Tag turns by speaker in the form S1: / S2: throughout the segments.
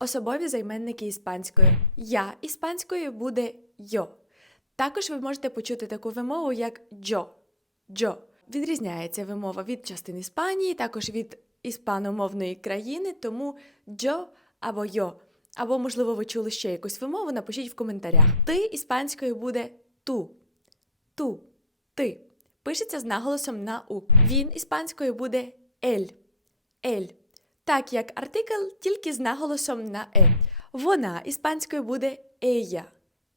S1: Особові займенники іспанською. Я іспанською буде йо. Також ви можете почути таку вимову, як джо. Джо. Відрізняється вимова від частин Іспанії, також від іспаномовної країни, тому джо або йо. Або, можливо, ви чули ще якусь вимову, напишіть в коментарях. Ти іспанською буде ту. Ту. Ти. Пишеться з наголосом на у. Він іспанською буде ель. Ель. Так як артикль тільки з наголосом на е. Вона іспанською буде ея.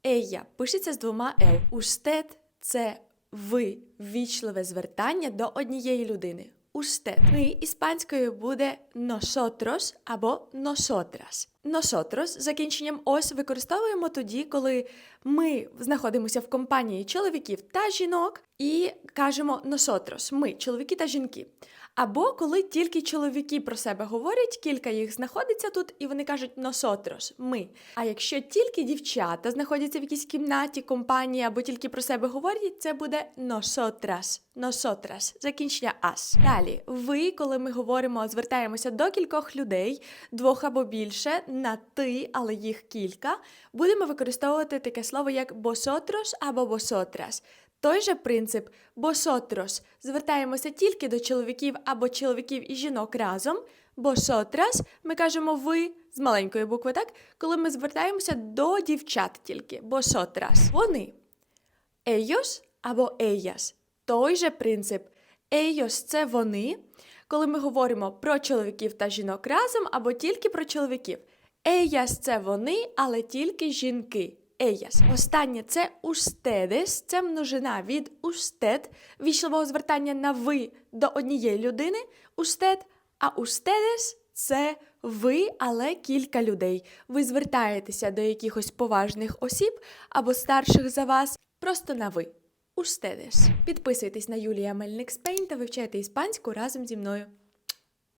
S1: Ея пишеться з двома л. Уштед це ви ввічливе звертання до однієї людини. Уштед. Ми іспанською буде nosotros або nosotras. Nosotros з закінченням ос використовуємо тоді, коли ми знаходимося в компанії чоловіків та жінок і кажемо nosotros, ми, чоловіки та жінки. Або коли тільки чоловіки про себе говорять, кілька їх знаходиться тут, і вони кажуть nosotros, ми. А якщо тільки дівчата знаходяться в якійсь кімнаті, компанії або тільки про себе говорять, це буде nosotras. Nosotras. Закінчення ас. Далі, ви, коли ми говоримо, звертаємося до кількох людей, двох або більше, на ти, але їх кілька, будемо використовувати таке слово як vosotros або vosotras. Той же принцип «босотрос» звертаємося тільки до чоловіків або чоловіків і жінок разом. «Босотрас» ми кажемо ви з маленької букви, так? Коли ми звертаємося до дівчат тільки. «Босотрас». Вони. Ellos або ellas. Той же принцип. Ellos – це вони, коли ми говоримо про чоловіків та жінок разом або тільки про чоловіків. Ellas – це вони, але тільки жінки. Ellas. Останнє це ustedes, це множина від usted, вічливого звертання на ви до однієї людини. Usted, а ustedes – це ви, але кілька людей. Ви звертаєтеся до якихось поважних осіб або старших за вас просто на ви. Ustedes. Підписуйтесь на Юлія Мельник Спейн та вивчайте іспанську разом зі мною.